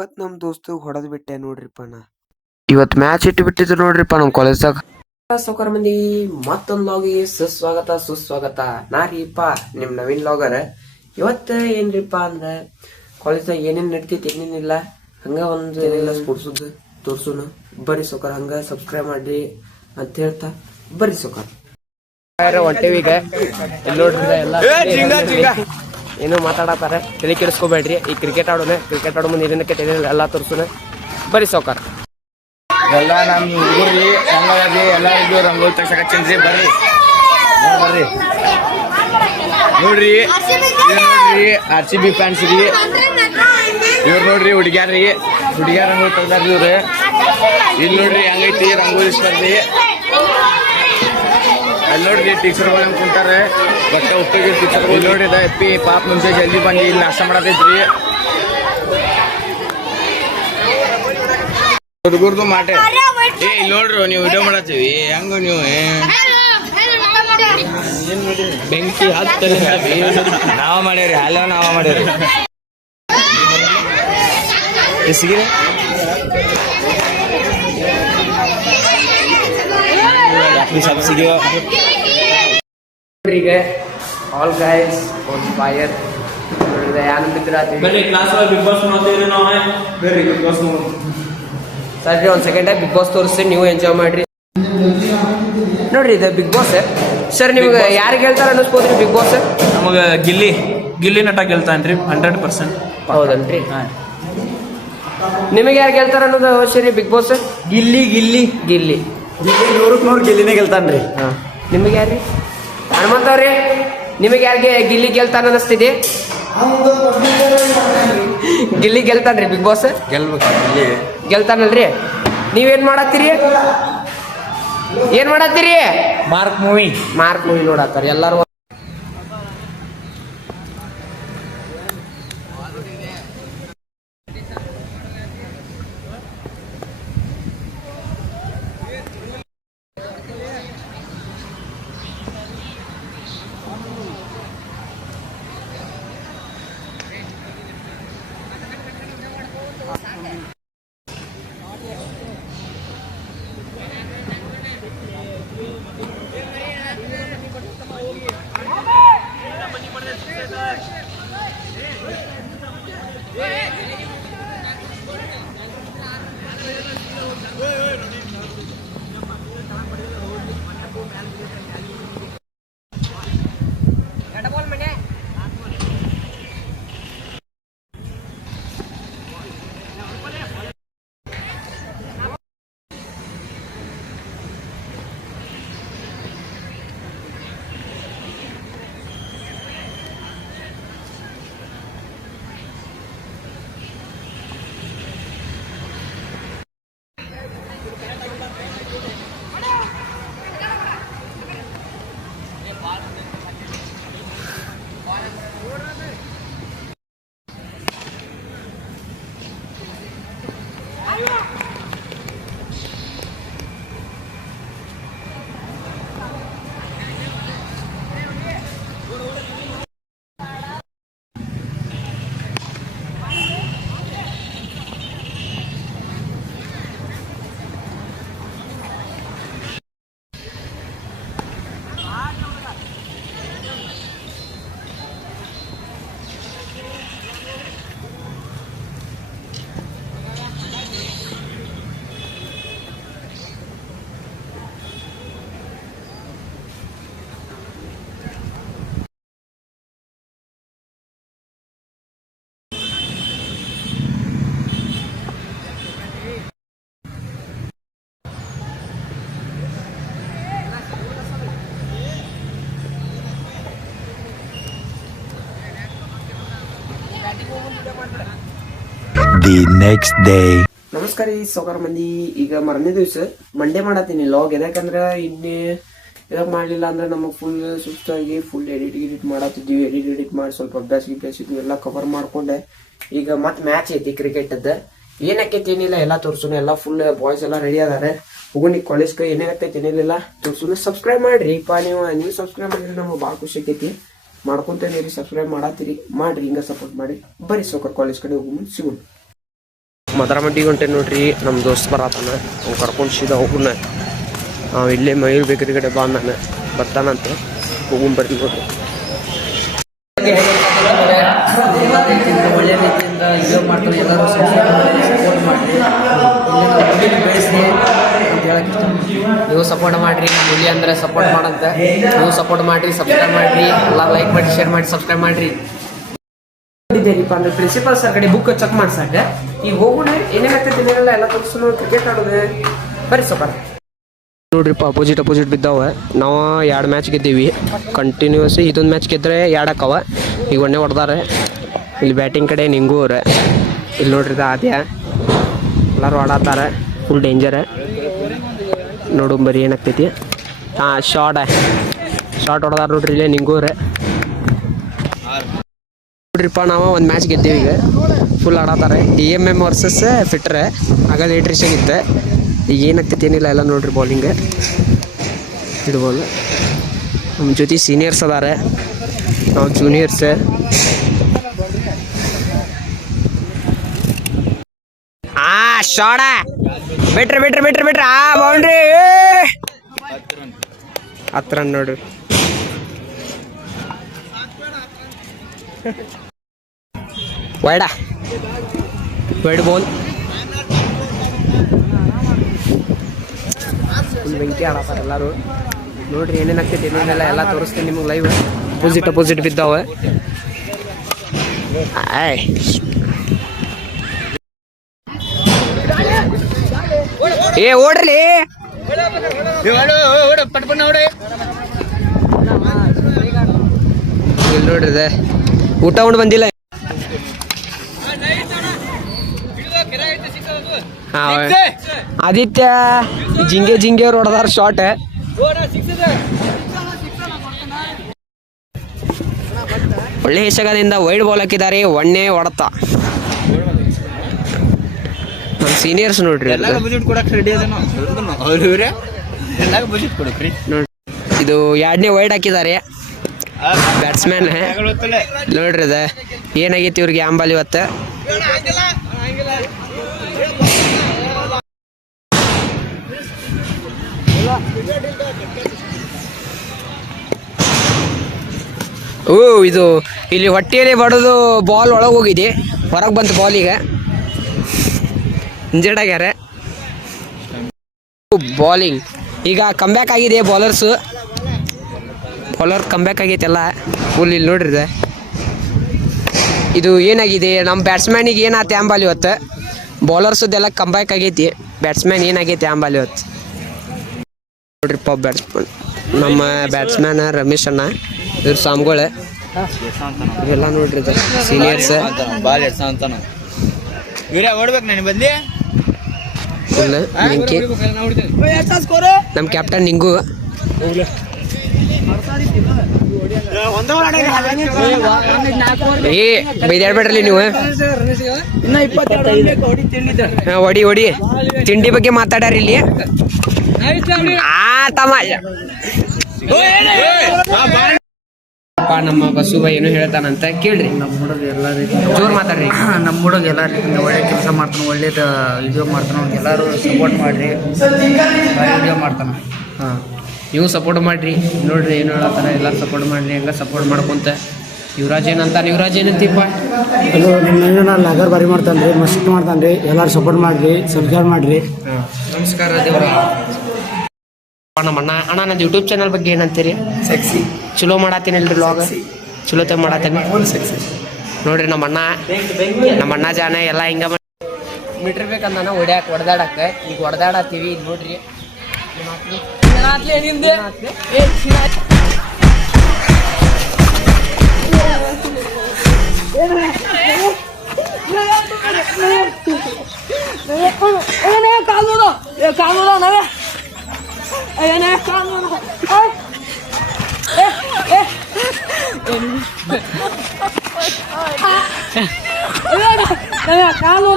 ಇವತ್ತು ನಮ್ಮ ದೋಸ್ತು ಹೊಡೆದು ಬಿಟ್ಟೆ ನೋಡ್ರಿಪ್ಪ ನಾ. ಇವತ್ತು ಮ್ಯಾಚ್ ಇಟ್ಟು ಬಿಟ್ಟಿದ್ರು ನೋಡ್ರಿಪ್ಪ ನಮ್ಮ ಕಾಲೇಜ್ದಾಗ. ಸೌಕರ ಮಂದಿ ಮತ್ತೊಂದು ಲಾಗಿಗೆ ಸುಸ್ವಾಗತ ನಾ ರೀಪ್ಪ ನಿಮ್ ನವೀನ್ ಲಾಗರ್. ಇವತ್ತು ಏನ್ರಿಪ್ಪ ಅಂದ್ರೆ ಕಾಲೇಜ್ದಾಗ ಏನೇನ್ ನಡ್ತೈತಿ ಏನೇನಿಲ್ಲ ಹಂಗ ಒಂದು ಏನಿಲ್ಲ ಸ್ಪೋರ್ಟ್ಸದ್ದು ತೋರ್ಸುನು. ಬರ್ರಿ ಸೌಕರ್ ಹಂಗ ಸಬ್ಸ್ಕ್ರೈಬ್ ಮಾಡ್ರಿ ಅಂತ ಹೇಳ್ತಾ ಬರ್ರಿ ಸೌಕರ್ ಹೊಂಟೇವೀಗ. ಇಲ್ಲಿ ನೋಡ್ರಿ ಎಲ್ಲ ಏನೋ ಮಾತಾಡತಾರೆ, ತಲೆ ಕೆಡಿಸ್ಕೋಬೇಡ್ರಿ. ಈ ಕ್ರಿಕೆಟ್ ಆಡೋಣ, ಕ್ರಿಕೆಟ್ ಆಡೋ ಮುಂದೆ ಏನೇನಕ್ಕೆ ತಿಳಿಯಲ್ಲ ಎಲ್ಲ ತೋರ್ಸುನ. ಬರ್ರಿ ಸೌಕರ್. ಎಲ್ಲ ನಮ್ಮ ಹುಡುಗರಿ ರಂಗೋಲಿ ಎಲ್ಲ ಇದು ರಂಗೋಲಿ ತಗ್ಸಕತ್ತೀನ್ರಿ. ಬರ್ರಿ ಬರ್ರಿ ನೋಡ್ರಿ, ನೋಡ್ರಿ RCB ಫ್ಯಾನ್ಸ್ ರೀ ಇವ್ರು. ನೋಡ್ರಿ ಹುಡುಗ್ಯಾರ ರಂಗೋಲಿ ತೆಗ್ದಾರ್ರಿ ಇವ್ರು. ಇಲ್ಲಿ ನೋಡ್ರಿ ಹಂಗೈತಿ ರಂಗೋಲಿ ಸ್ಪರ್ಧೆ. ಅಲ್ಲಿ ನೋಡ್ರಿ ಟೀಚರ್ಗಳು ಹೆಂಗ್ ಕುಂತಾರೆ, ಬಟ್ಟೆ ಉಪ್ಪಿಗೆ ಟೀಚರ್. ಇಲ್ಲಿ ನೋಡ್ರಿ ಎಪ್ಪಿ ಪಾಪ ಮುಂಚೆ ಜಲ್ದಿ ಬಂದು ಇಲ್ಲಿ ನಾಷ್ಟ ಮಾಡತೈತ್ರಿ. ಹುಡುಗರ್ದು ಮಾಟೆ ಇಲ್ಲಿ ನೋಡ್ರಿ, ನೀವು ವಿಡಿಯೋ ಮಾಡತ್ತೀವಿ ಹೆಂಗ ನೀವು ಬೆಂಕಿ ಹತ್ತಾರೆ. ನಾವ ಮಾಡ್ಯಾವ್ರಿ, ಅಲ್ಲ ನಾವ ಮಾಡ್ಯಾವ್ರಿ. ಎಸಿಗೆ ಈಗ ಆಲ್ ಗೈಸ್ ಆನ್ ಫೈರ್. ಬರ್ರಿ ಕ್ಲಾಸ್ ಬಿಗ್ ಬಾಸ್ ನೋಡ್ತೀವಿ ನಾವು. ಬರ್ರಿ ಬಿಗ್ ಬಾಸ್ ಸರಿ ಒಂದು ಸೆಕೆಂಡ್ ಬಿಗ್ ಬಾಸ್ ತೋರಿಸ್ತೀನಿ, ನೀವು ಎಂಜಾಯ್ ಮಾಡ್ರಿ. ನೋಡ್ರಿ ಇದು ಬಿಗ್ ಬಾಸ್. ಸರ್ ನಿಮ್ಗೆ ಯಾರಿಗೆ ಹೇಳ್ತಾರ ಅನ್ನಿಸ್ಬೋದ್ರಿ ಬಿಗ್ ಬಾಸ್? ನಮಗೆ ಗಿಲ್ಲಿ ನಟ ಗೆಲ್ತಾನ್ರಿ 100%. ಹೌದನ್ರಿ? ನಿಮಗೆ ಯಾರು ಗೆಲ್ತಾರ ಅನ್ನೋದು ಸರಿ ಬಿಗ್ ಬಾಸ್? ಗಿಲ್ಲಿ ಗಿಲ್ಲಿ ಗಿಲ್ಲಿ 100% ಗಿಲ್ಲಿನೇ ಗೆಲ್ತಾನ್ರಿ. ನಿಮಗೆ ಯಾರ್ರಿ? ಹನುಮಂತವ್ರಿ, ನಿಮಗೆ ಯಾರಿಗೆ ಗಿಲ್ಲಿ ಗೆಲ್ತಾನ ಅನ್ನಿಸ್ತಿದೆ? ಗಿಲ್ಲಿ ಗೆಲ್ತಾನ್ರಿ ಬಿಗ್ ಬಾಸ್? ಗೆಲ್ತಾನಲ್ರಿ? ನೀವೇನ್ ಮಾಡತ್ತೀರಿ? ಏನ್ ಮಾಡತ್ತೀರಿ? ಮಾರ್ಕ್ ಮೂವಿ ನೋಡತ್ತಾರ ಎಲ್ಲಾರು. The next day. ನಮಸ್ಕಾರ ರೀ ಸೌಕರ್ ಮಂದಿ. ಈಗ ಮರನೇ ದಿವ್ಸ ಮಂಡೇ ಮಾಡತ್ತೀನಿ ಲಾಗ್. ಯಾಕಂದ್ರೆ ಇನ್ನೇ ಇದಕ್ಕೆ ಮಾಡಲಿಲ್ಲ ಅಂದ್ರೆ ನಮಗೆ ಫುಲ್ ಸುಸ್ತಾಗಿ ಫುಲ್ ಎಡಿಟ್ ಮಾಡತ್ತಿದ್ವಿ. ಎಡಿಟ್ ಮಾಡಿ ಸ್ವಲ್ಪ ಅಭ್ಯಾಸ ಇದ್ವಿ ಎಲ್ಲ ಕವರ್ ಮಾಡ್ಕೊಂಡೆ. ಈಗ ಮತ್ತೆ ಮ್ಯಾಚ್ ಐತಿ ಕ್ರಿಕೆಟ್. ಏನಕ್ಕೈತಿ ಏನಿಲ್ಲ ಎಲ್ಲ ತೋರ್ಸುನ. ಎಲ್ಲ ಫುಲ್ ಬಾಯ್ಸ್ ಎಲ್ಲ ರೆಡಿ ಅದಾರೆ. ಹೋಗಿ ಕಾಲೇಜ್ಗೆ ಏನಾಗತ್ತೈತಿ ಏನಿಲ್ಲ ತೋರ್ಸುನ. ಸಬ್ಸ್ಕ್ರೈಬ್ ಮಾಡ್ರಿ ನೀವು ಸಬ್ಸ್ಕ್ರೈಬ್ ಮಾಡಿದ್ರೆ ನಮ್ಗೆ ಭಾಳ ಖುಷಿ ಆಕೈತಿ. ಮಾಡ್ಕೊಂತೇನೆ ಸಬ್ಸ್ಕ್ರೈಬ್ ಮಾಡತ್ತೀರಿ, ಮಾಡ್ರಿ ಹಿಂಗ ಸಪೋರ್ಟ್ ಮಾಡಿ. ಬರ್ರಿ ಸೌಕರ್ ಕಾಲೇಜ್ ಕಡೆ ಹೋಗಿ ಸಿಗೋಣ. ಮದರಮಡ್ಡಿಗೆ ಹೊಂಟೆ ನೋಡ್ರಿ. ನಮ್ಮ ದೋಸ್ತ್ ಬರತ್ತಾನ, ಅವ್ನು ಕರ್ಕೊಂಡು ಸೀದಾ ಹೋಗುನ. ಇಲ್ಲೇ ಮಯೂರ್ ಬೇಕರಿ ಕಡೆ ಬಾ ನಾನು ಬರ್ತಾನಂತೆ, ಹೋಗುಂಬರ್ರಿ ನೋಡ್ರಿ. ಒಳ್ಳೆ ರೀತಿಯಿಂದ ವಿಡಿಯೋ ಮಾಡ್ತಾರೆ. ಎಲ್ಲರೂ ಸಪೋರ್ಟ್ ಮಾಡಿರಿ, ಬೆಳೆಸಿ ಅಂತ ಹೇಳಕ್ಕೆ ಇಷ್ಟ. ನೀವು ಸಪೋರ್ಟ್ ಮಾಡಿರಿ, ನಮ್ಮ ಇಲ್ಲಿ ಅಂದರೆ ಸಪೋರ್ಟ್ ಮಾಡಂತ. ನೀವು ಸಪೋರ್ಟ್ ಮಾಡಿರಿ, ಸಬ್ಸ್ಕ್ರೈಬ್ ಮಾಡಿರಿ, ಎಲ್ಲ ಲೈಕ್ ಮಾಡಿ, ಶೇರ್ ಮಾಡಿ, ಸಬ್ಸ್ಕ್ರೈಬ್ ಮಾಡಿರಿ. ಇದ್ದೇರಿಪ್ಪ ಅಂದ್ರೆ ಪ್ರಿನ್ಸಿಪಾಲ್ ಸರ್ ಕಡೆ ಬುಕ್ ಚೆಕ್ ಮಾಡ್ಸಕ್ಕ ಈಗ ಹೋಗೋಣ. ಏನೇನಾಗ್ತೈತಿ ಏನೇನೆಲ್ಲ ಎಲ್ಲ ತೋರಿಸೋಣ. ಕ್ರಿಕೆಟ್ ಆಡೋದು ಬರ್ರಿ ಸ್ವಲ್ಪ ನೋಡ್ರಿಪ್ಪ. ಅಪೋಸಿಟ್ ಬಿದ್ದಾವ. ನಾವು 2 ಮ್ಯಾಚ್ ಗೆದ್ದೀವಿ ಕಂಟಿನ್ಯೂಸ್. ಇದೊಂದು ಮ್ಯಾಚ್ ಗೆದ್ರೆ 2 ಅಕ್ಕವ. ಈಗ ಒಣ್ಣೆ ಹೊಡೆದಾರೆ. ಇಲ್ಲಿ ಬ್ಯಾಟಿಂಗ್ ಕಡೆ ನಿಂಗು ಅವ್ರೆ. ಇಲ್ಲಿ ನೋಡ್ರಿ ಆದ್ಯ ಎಲ್ಲರೂ ಆಡತ್ತಾರ. ಫುಲ್ ಡೇಂಜರ್ ನೋಡು ಬರೀ ಏನಾಗ್ತೈತಿ. ಶಾರ್ಟ್ ಹೊಡೆದಾರ ನೋಡ್ರಿ ಇಲ್ಲೇ ನಿಂಗು ಅವ್ರೆ. ನೋಡ್ರಿಪ್ಪ ನಾವು ಒಂದು ಮ್ಯಾಚ್ ಗೆದ್ದೀವಿ. ಈಗ ಫುಲ್ ಆಡತ್ತಾರೆ. DMM ವರ್ಸಸ್ ಫಿಟ್ರೆ. ಆಗ ಲೇಟ್ರಿಷನ್ ಇತ್ತೆ. ಈಗ ಏನಾಗ್ತೈತಿ ಏನಿಲ್ಲ ಎಲ್ಲ ನೋಡ್ರಿ. ಬೌಲಿಂಗ್ ಹಿಡ್ಬೋದು. ನಮ್ಮ ಜೊತೆ ಸೀನಿಯರ್ಸ್ ಅದಾರೆ, ನಾವು ಜೂನಿಯರ್ಸ್. ಶಾಡ ಬಿಟ್ರಿ ಬೌಂಡ್ರಿ 10 ರನ್ ನೋಡ್ರಿ. ವೈಡ್ ಬಾಲ್ ಬೆಂಕಿ ಆಡತ್ತಾರ ಎಲ್ಲರೂ. ನೋಡ್ರಿ ಏನೇನಾಗ್ತೈತಿ ಏನೇನೆಲ್ಲ ಎಲ್ಲ ತೋರಿಸ್ತೀನಿ ನಿಮಗೆ ಲೈವ್. ಅಪೋಸಿಟ್ ಬಿದ್ದಾವೆ. ಓಡ್ರಿ ಇಲ್ಲಿ ನೋಡ್ರಿ ಊಟ ಉಂಡು ಬಂದಿಲ್ಲ. ಆದಿತ್ಯ ಜಿಂಗೆ ಅವ್ರು ಹೊಡೆದಾರ ಶಾರ್ಟ್. ಒಳ್ಳೆ ಎಸಗದಿಂದ ವೈಡ್ ಬಾಲ್ ಹಾಕಿದ್ದಾರೆ. ಒಣ್ಣೆ ಹೊಡತ. ನಮ್ಮ ಸೀನಿಯರ್ಸ್ ನೋಡ್ರಿ. ಇದು 2ನೇ ವೈಡ್ ಹಾಕಿದ್ದಾರೆ ಬ್ಯಾಟ್ಸ್ಮನ್. ನೋಡ್ರಿ ಅದ ಏನಾಗೈತಿ ಇವ್ರಿಗೆ ಆಂಬಾಲ್ ಇವತ್ತು. ಇದು ಇಲ್ಲಿ ಹೊಟ್ಟೆಯಲ್ಲಿ ಬಡದು ಬಾಲ್ ಒಳಗೆ ಹೋಗಿದೆ, ಹೊರಗೆ ಬಂತು ಬಾಲ್. ಈಗ ಇಂಜರ್ಡ್ ಆಗ್ಯಾರ. ಬಾಲಿಂಗ್ ಈಗ ಕಮ್ಬ್ಯಾಕ್ ಆಗಿದೆ. ಬೌಲರ್ ಕಮ್ಬ್ಯಾಕ್ ಆಗೈತೆ ಎಲ್ಲ ಫುಲ್. ಇಲ್ಲಿ ನೋಡ್ರಿ ಇದು ಏನಾಗಿದೆ ನಮ್ಮ ಬ್ಯಾಟ್ಸ್ಮ್ಯಾನಿಗೆ ಏನಾಯ್ತು ಆಂಬಾಲ್ ಇವತ್ತು. ಬೌಲರ್ಸದೆಲ್ಲ ಕಂಬ್ಯಾಕ್ ಆಗೈತಿ. ಬ್ಯಾಟ್ಸ್ಮ್ಯಾನ್ ಏನಾಗೈತಿ ಆಂಬಾಲ್ ಇವತ್ತು ನೋಡ್ರಿಪ್ಪ. ನಮ್ಮ ಬ್ಯಾಟ್ಸ್ಮ್ಯಾನ್ ರಮೇಶ್ ಅಣ್ಣ, ಇವ್ರ ಸಾಮ್ಗಳು ಇವೆಲ್ಲ ನೋಡ್ರಿ ಸೀನಿಯರ್ಸ್. ಫುಲ್ ನಿಂಕಿ. ನಮ್ಮ ಕ್ಯಾಪ್ಟನ್ ನಿಂಗು. ಬೈದಾಡ್ಬೇಡ್ರಿ ನೀವು. ಹೊಡಿ ತಿಂಡಿ ಬಗ್ಗೆ ಮಾತಾಡ್ಯಾರ ಇಲ್ಲಿ. ನಮ್ಮ ಬಸುಬಾಯಿ ಏನು ಹೇಳ್ತಾನಂತ ಕೇಳ್ರಿ. ನಮ್ಮ ಹುಡುಗ ಎಲ್ಲ ರೀತಿ ಜೋರ್ ಮಾತಾಡ್ರಿ. ನಮ್ಮ ಹುಡುಗ ಎಲ್ಲ ರೀತಿಯಿಂದ ಒಳ್ಳೆ ಕೆಲಸ ಮಾಡ್ತಾನೆ, ಒಳ್ಳೇದು ವಿಡಿಯೋ ಮಾಡ್ತಾನೆ. ಎಲ್ಲರೂ ಸಪೋರ್ಟ್ ಮಾಡಿರಿ, ವಿಡಿಯೋ ಮಾಡ್ತಾನೆ. ನೀವು ಸಪೋರ್ಟ್ ಮಾಡ್ರಿ. ನೋಡ್ರಿ ಏನು ಹೇಳತ್ತಾರ, ಎಲ್ಲರೂ ಸಪೋರ್ಟ್ ಮಾಡ್ರಿ. ಹಂಗ ಸಪೋರ್ಟ್ ಮಾಡ್ಕೊಂತ ಯುವರಾಜ್ ಏನಂತೀಪ್ಪ. ಹಲೋ, ನಿಮ್ಮ ಲಗರ್ ಬಾರಿ ಮಾಡ್ತಾನೆ ರೀ, ಮಸ್ತ್ ಮಾಡ್ತಾನೆ ರೀ. ಎಲ್ಲರೂ ಸಪೋರ್ಟ್ ಮಾಡಿರಿ, ಸಬ್ಸ್ಕ್ರೈಬ್ ಮಾಡಿರಿ. ನಮಸ್ಕಾರ ದೇವ್ರ. ನಮ್ಮ ಅಣ್ಣ ನಂದು ಯೂಟ್ಯೂಬ್ ಚಾನಲ್ ಬಗ್ಗೆ ಏನಂತೀರಿ? ಚಲೋ ಮಾಡತ್ತೀನಲ್ರಿ ವ್ಲಾಗ್, ಚಲೋತೆ ಮಾಡತ್ತೀನಿ ನೋಡ್ರಿ. ನಮ್ಮ ಅಣ್ಣ ಜಾನ ಎಲ್ಲ ಹಿಂಗ ಮಿಟ್ಟಿರ್ಬೇಕಂದ ಹೊಡೆದಾಡಕ್ಕೆ. ಈಗ ಹೊಡೆದಾಡತ್ತೀವಿ ನೋಡ್ರಿ. ಕಾಲು